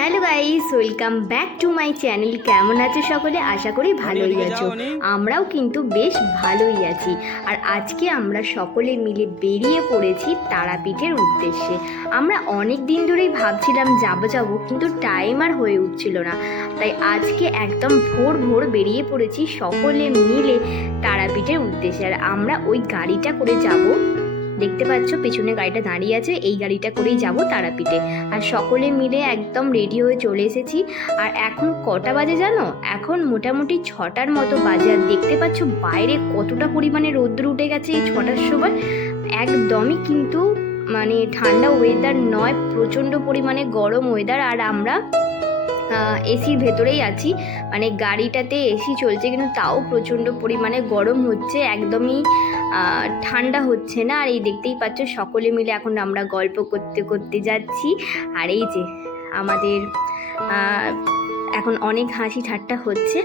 Hello guys, welcome back to my channel. কেমন আছো সকলে? আশা করি ভালোই আছো। আমরাও কিন্তু বেশ ভালোই আছি। আর আজকে আমরা সকলে মিলে বেরিয়ে পড়েছি তারাপীঠের উদ্দেশ্যে। আমরা অনেক দিন ধরেই ভাবছিলাম যাবো কিন্তু টাইম আর হয়ে উঠছিল না। তাই আজকে একদম ভোর ভোর বেরিয়ে পড়েছি সকলে মিলে তারাপীঠের উদ্দেশ্যে। আর আমরা ওই গাড়িটা করে যাব। দেখতে পাচ্ছ পেছনে গাড়িটা দাঁড়িয়ে আছে, এই গাড়িটা করেই যাব তারাপীঠে। আর সকলে মিলে একদম রেডি হয়ে চলে এসেছি। আর এখন কটা বাজে জানো? এখন মোটামুটি 6টার মতো বাজে। আর দেখতে পাচ্ছ বাইরে কতটা পরিমাণে রোদ্দুর উঠে গেছে এই 6টার সময়। একদমই কিন্তু মানে ঠান্ডা ওয়েদার নয়, প্রচণ্ড পরিমাণে গরম ওয়েদার। আর আমরা এসির ভেতরেই আছি, মানে গাড়িটাতে এসি চলছে কিন্তু তাও প্রচণ্ড পরিমাণে গরম হচ্ছে, একদমই ঠান্ডা হচ্ছে না। আর এই দেখতেই পাচ্ছ সকলে মিলে এখন আমরা গল্প করতে করতে যাচ্ছি। আর এই যে আমাদের এখন অনেক হাসি ঠাট্টা হচ্ছে।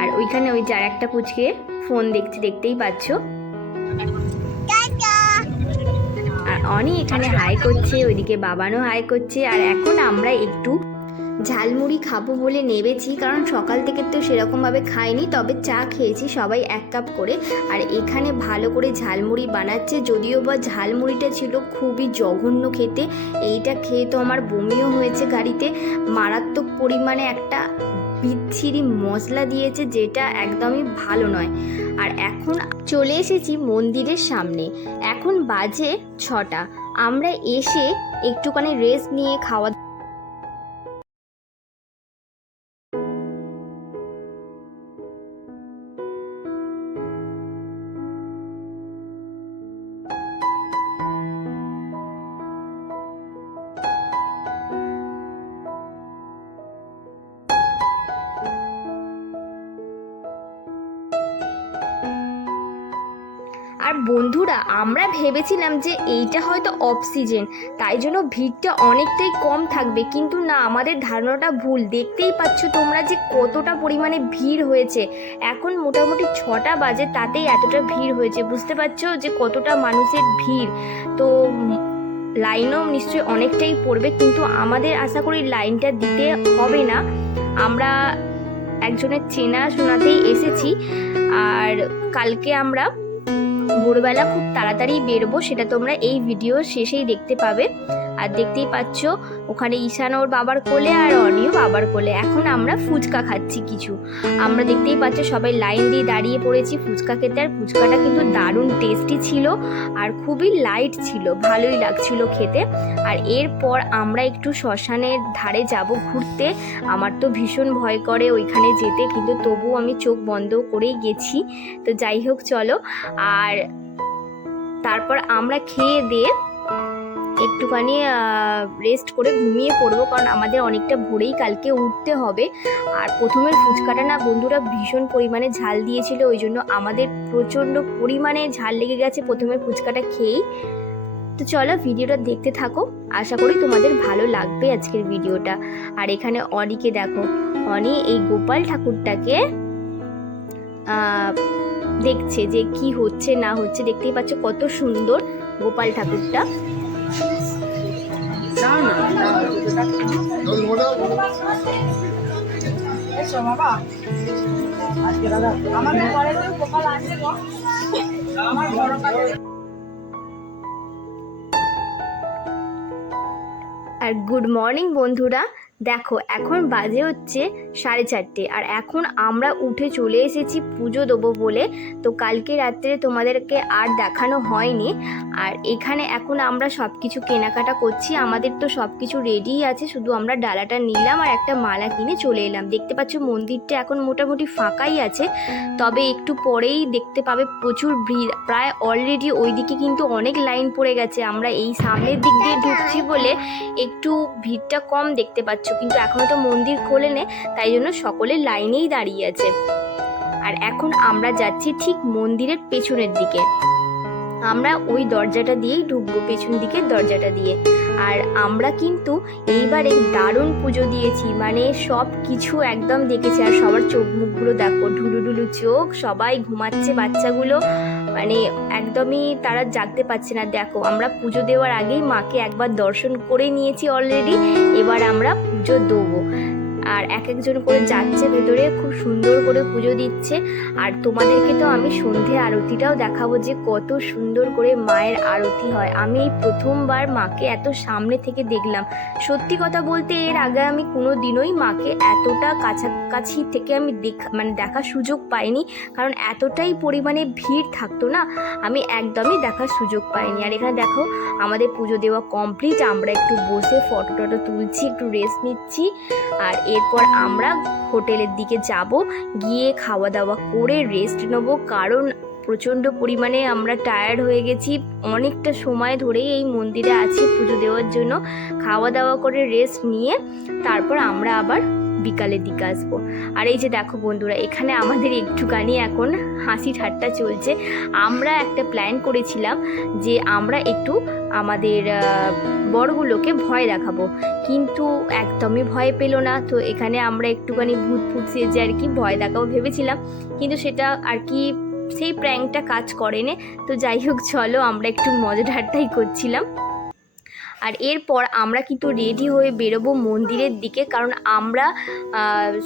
আর ওইখানে ওই যার একটা পুচকে ফোন দেখছে, দেখতেই পাচ্ছ। আর অনি এখানে হাই করছে, ওইদিকে বাবানও হাই করছে। আর এখন আমরা একটু ঝালমুড়ি খাবো বলে নেবেছি, কারণ সকাল থেকে তো সেরকমভাবে খাইনি, তবে চা খেয়েছি সবাই 1 কাপ করে। আর এখানে ভালো করে ঝালমুড়ি বানাচ্ছে, যদিও বা ঝালমুড়িটা ছিল খুবই জঘন্য খেতে। এইটা খেয়ে তো আমার বমিও হয়েছে গাড়িতে। মারাত্মক পরিমাণে একটা বিচ্ছিরি মশলা দিয়েছে, যেটা একদমই ভালো নয়। আর এখন চলে এসেছি মন্দিরের সামনে। এখন বাজে 6টা। আমরা এসে একটুখানি রেস্ট নিয়ে খাওয়া আর বন্ধুরা, আমরা ভেবেছিলাম যে এইটা হয়তো অফ সিজন, তাই জন্য ভিড়টা অনেকটাই কম থাকবে, কিন্তু না, আমাদের ধারণাটা ভুল। দেখতেই পাচ্ছ তোমরা যে কতটা পরিমাণে ভিড় হয়েছে। এখন মোটামুটি 6টা বাজে, তাতেই এতটা ভিড় হয়েছে। বুঝতে পারছো যে কতটা মানুষের ভিড়। তো লাইনও নিশ্চয়ই অনেকটাই পড়বে, কিন্তু আমাদের আশা করি লাইনটা দিতে হবে না। আমরা একজনের চেনা শোনাতেই এসেছি। আর কালকে আমরা ভোরবেলা খুব তাড়াতাড়ি বেরোবো, সেটা তোমরা এই ভিডিওর শেষেই দেখতে পাবে। আর দেখতেই পাচ্ছ ওখানে ঈশান ওর বাবার কোলে আর অনিও বাবার কোলে। এখন আমরা ফুচকা খাচ্ছি কিছু। আমরা দেখতেই পাচ্ছ সবাই লাইন দিয়ে দাঁড়িয়ে পড়েছি ফুচকা খেতে। আর ফুচকাটা কিন্তু দারুণ টেস্টি ছিল আর খুবই লাইট ছিল, ভালোই লাগছিল খেতে। আর এরপর আমরা একটু শ্মশানের ধারে যাব ঘুরতে। আমার তো ভীষণ ভয় করে ওইখানে যেতে, কিন্তু তবুও আমি চোখ বন্ধ করেই গেছি। তো যাই হোক, চলো। আর তারপর আমরা খেয়ে দিয়ে একটুখানি রেস্ট করে ঘুমিয়ে পড়বো, কারণ আমাদের অনেকটা ভোরেই কালকে উঠতে হবে। আর প্রথমের ফুচকাটা না বন্ধুরা ভীষণ পরিমাণে ঝাল দিয়েছিল, ওই জন্য আমাদের প্রচণ্ড পরিমাণে ঝাল লেগে গেছে প্রথমের ফুচকাটা খেয়েই। তো চলো ভিডিওটা দেখতে থাকো, আশা করি তোমাদের ভালো লাগবে আজকের ভিডিওটা। আর এখানে অনিকে দেখো, অনি এই গোপাল ঠাকুরটাকে দেখছে যে কি হচ্ছে না হচ্ছে। দেখতেই পাচ্ছ কত সুন্দর গোপাল ঠাকুরটা। আর গুড মর্নিং বন্ধুরা, দেখো এখন বাজে হচ্ছে 4:30। আর এখন আমরা উঠে চলে এসেছি পুজো দেবো বলে। তো কালকে রাত্রে তোমাদেরকে আর দেখানো হয়নি। আর এখানে এখন আমরা সব কিছু কেনাকাটা করছি। আমাদের তো সব কিছু রেডিই আছে, শুধু আমরা ডালাটা নিলাম আর একটা মালা কিনে চলে এলাম। দেখতে পাচ্ছ মন্দিরটা এখন মোটামুটি ফাঁকাই আছে, তবে একটু পরেই দেখতে পাবে প্রচুর ভিড়। প্রায় অলরেডি ওইদিকে কিন্তু অনেক লাইন পড়ে গেছে। আমরা এই সামনের দিক দিয়ে ঢুকছি বলে একটু ভিড়টা কম দেখতে পাচ্ছ, কিন্তু এখনো তো মন্দির খোলেনি, তাই জন্য সকলে লাইনেই দাঁড়িয়ে আছে। আর এখন আমরা যাচ্ছি ঠিক মন্দিরের পেছনের দিকে। আমরা ওই দরজাটা দিয়েই ঢুকবো, পেছন দিকের দরজাটা দিয়ে। আর আমরা কিন্তু এইবারে দারুণ পুজো দিয়েছি, মানে সব কিছু একদম দেখেছি। আর সবার চোখ মুখগুলো দেখো, ঢুলু ঢুলু চোখ, সবাই ঘুমাচ্ছে বাচ্চাগুলো, মানে একদমই তারা জাগতে পারছে না। দেখো আমরা পুজো দেওয়ার আগেই মাকে একবার দর্শন করে নিয়েছি অলরেডি, এবার আমরা পুজো দেবো। আর এক একজন করে যাচ্ছে ভেতরে, খুব সুন্দর করে পুজো দিচ্ছে। আর তোমাদেরকে তো আমি সন্ধে আরতিটাও দেখাবো যে কত সুন্দর করে মায়ের আরতি হয়। আমি এই প্রথমবার মাকে এত সামনে থেকে দেখলাম। সত্যি কথা বলতে এর আগে আমি কোনো দিনই মাকে এতটা কাছাকাছি থেকে আমি দেখার সুযোগ পাইনি, কারণ এতটাই পরিমাণে ভিড় থাকতো না, আমি একদমই দেখার সুযোগ পাইনি। আর এখানে দেখো আমাদের পুজো দেওয়া কমপ্লিট, আমরা একটু বসে ফটো টটো তুলছি, একটু রেস্ট নিচ্ছি। আর এরপর আমরা হোটেলের দিকে যাব, গিয়ে খাওয়া দাওয়া করে রেস্ট নেব, কারণ প্রচণ্ড পরিমাণে আমরা টায়ার্ড হয়ে গেছি। অনেকটা সময় ধরেই এই মন্দিরে আছি পুজো দেওয়ার জন্য। খাওয়া দাওয়া করে রেস্ট নিয়ে তারপর আমরা আবার বিকালের দিকে আসবো। আর এই যে দেখো বন্ধুরা, এখানে আমাদের একটুখানি এখন হাসি ঠাট্টা চলছে। আমরা একটা প্ল্যান করেছিলাম যে আমরা একটু আমাদের বড়গুলোকে ভয় দেখাবো, কিন্তু একদমই ভয় পেল না। তো এখানে আমরা একটুখানি ভূত ফুট সেজে আর কি ভয় দেখাবো ভেবেছিলাম, কিন্তু সেটা আর কি সেই প্র্যাঙ্কটা কাজ করেনি। তো যাই হোক, চলো আমরা একটু মজা ঠাট্টাই করছিলাম। আর এরপর আমরা কিন্তু রেডি হয়ে বেরোবো মন্দিরের দিকে, কারণ আমরা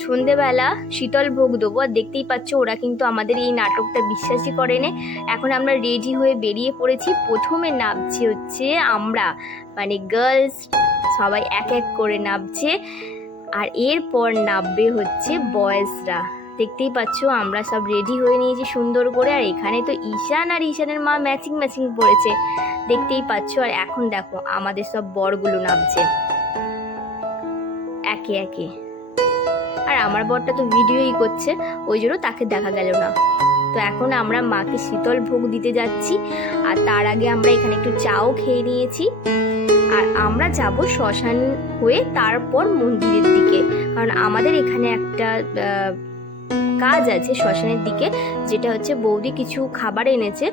সন্ধেবেলা শীতল ভোগ দেবো। আর দেখতেই পাচ্ছ ওরা কিন্তু আমাদের এই নাটকটা বিশ্বাসই করেনি। এখন আমরা রেডি হয়ে বেরিয়ে পড়েছি। প্রথমে নামছি হচ্ছে আমরা, মানে গার্লস সবাই এক এক করে নামছে, আর এরপর নামবে হচ্ছে বয়েজরা। দেখতেই পাচ্ছ আমরা সব রেডি হয়ে নিয়েছি সুন্দর করে। আর এখানে তো ঈশান আর ঈশানের মা ম্যাচিং পড়েছে, দেখতেই পাচ্ছ। আর এখন দেখো আমাদের সব বরগুলো নামছে একে একে। আর আমার বরটা তো ভিডিওই করছে, ওই জন্য তাকে দেখা গেল না। তো এখন আমরা মাকে শীতল ভোগ দিতে যাচ্ছি, আর তার আগে আমরা এখানে একটু চাও খেয়ে নিয়েছি। আর আমরা যাব শ্মশান হয়ে তারপর মন্দিরের দিকে, কারণ আমাদের এখানে একটা কাজ আছে শ্মশানের দিকে, যেটা হচ্ছে বৌদি কিছু খাবার এনেছে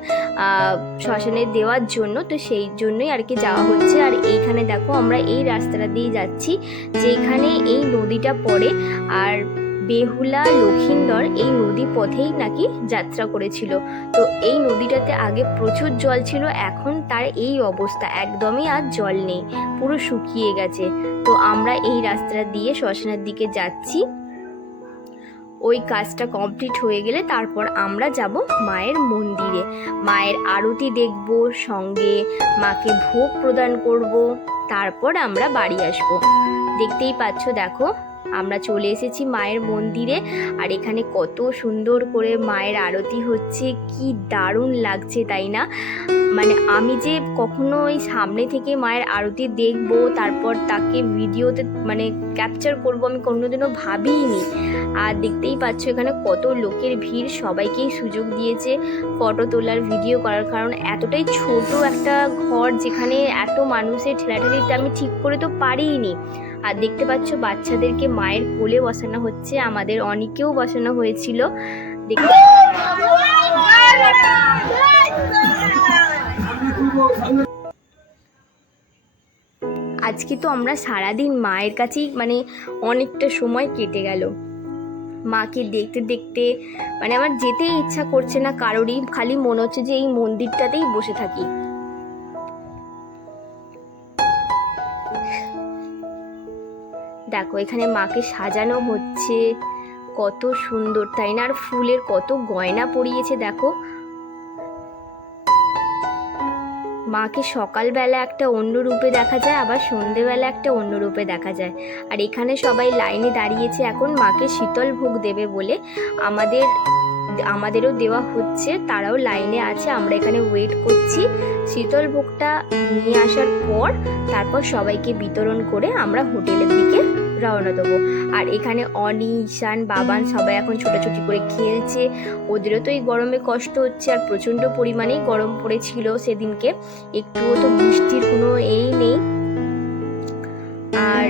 শ্মশানে দেওয়ার জন্য, তো সেই জন্যই আর কি যাওয়া হচ্ছে। আর এইখানে দেখো আমরা এই রাস্তাটা দিয়ে যাচ্ছি, যেখানে এই নদীটা পড়ে। আর বেহুলা লক্ষিন্দর এই নদী পথেই নাকি যাত্রা করেছিল। তো এই নদীটাতে আগে প্রচুর জল ছিল, এখন তার এই অবস্থা, একদমই আর জল নেই, পুরো শুকিয়ে গেছে। তো আমরা এই রাস্তাটা দিয়ে শ্মশানের দিকে যাচ্ছি। ওই কাজটা কমপ্লিট হয়ে গেলে তারপর আমরা যাব মায়ের মন্দিরে, মায়ের আরতি দেখব, সঙ্গে মাকে ভোগ প্রদান করব, তারপর আমরা বাড়ি আসব। দেখতেই পাচ্ছ, দেখো আমরা চলে এসেছি মায়ের মন্দিরে। আর এখানে কত সুন্দর করে মায়ের আরতি হচ্ছে, কি দারুণ লাগছে তাই না? মানে আমি যে কখনো ওই সামনে থেকে মায়ের আরতি দেখব, তারপর তাকে ভিডিওতে মানে ক্যাপচার করব, আমি কোনোদিনও ভাবিনি। আর দেখতেই পাচ্ছ এখানে কত লোকের ভিড়, সবাইকেই সুযোগ দিয়েছে ফটো তোলার, ভিডিও করার। কারণ এতটাই ছোট একটা ঘর, যেখানে এত মানুষের ঠেলাঠেলিতে আমি ঠিক করে তো পারিনি। আর দেখতে পাচ্ছ বাচ্চাদেরকে মায়ের কোলে বসানো হচ্ছে, আমাদের অনেকেও বসানো হয়েছিল। আজকে তো আমরা সারাদিন মায়ের কাছেই মানে অনেকটা সময় কেটে গেল। মাকে দেখতে দেখতে মানে আমার যেতেই ইচ্ছা করছে না কারোরই, খালি মনে হচ্ছে যে এই মন্দিরটাতেই বসে থাকি। দেখো এখানে মাকে সাজানো হচ্ছে, কত সুন্দর তাই না? আর ফুলের কত গয়না পরিয়েছে দেখো। মাকে সকালবেলা একটা অন্য রূপে দেখা যায়, আবার সন্ধেবেলা একটা অন্য রূপে দেখা যায়। আর এখানে সবাই লাইনে দাঁড়িয়েছে এখন মাকে শীতল ভোগ দেবে বলে। আমাদেরও দেওয়া হচ্ছে, তারাও লাইনে আছে, আমরা এখানে ওয়েট করছি। শীতল ভোগটা নিয়ে আসার পর তারপর সবাইকে বিতরণ করে আমরা হোটেলের দিকে রওনা দেবো। আর এখানে অনি, ঈশান, বাবান সবাই এখন ছোটাছুটি করে খেলছে। ওদেরও তো এই গরমে কষ্ট হচ্ছে, আর প্রচণ্ড পরিমাণেই গরম পড়েছিল সেদিনকে, একটুও তো বৃষ্টির কোনো এই নেই। আর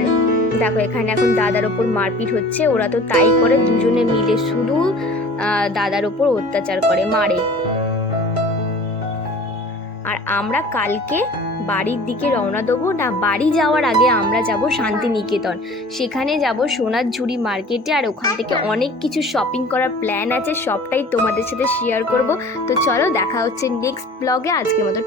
দেখো এখানে এখন দাদার ওপর মারপিট হচ্ছে, ওরা তো তাই করে, দুজনে মিলে শুধু দাদার ওপর অত্যাচার করে, মারে। আর আমরা কালকে বাড়ির দিকে রওনা দেবো। না, বাড়ি যাওয়ার আগে আমরা যাব শান্তিনিকেতন। সেখানে যাব সোনার ঝুড়ি মার্কেটে, আর ওখান থেকে অনেক কিছু শপিং করার প্ল্যান আছে, সবটাই তোমাদের সাথে শেয়ার করব। তো চলো, দেখা হচ্ছে নেক্সট ব্লগে। আজকের মতো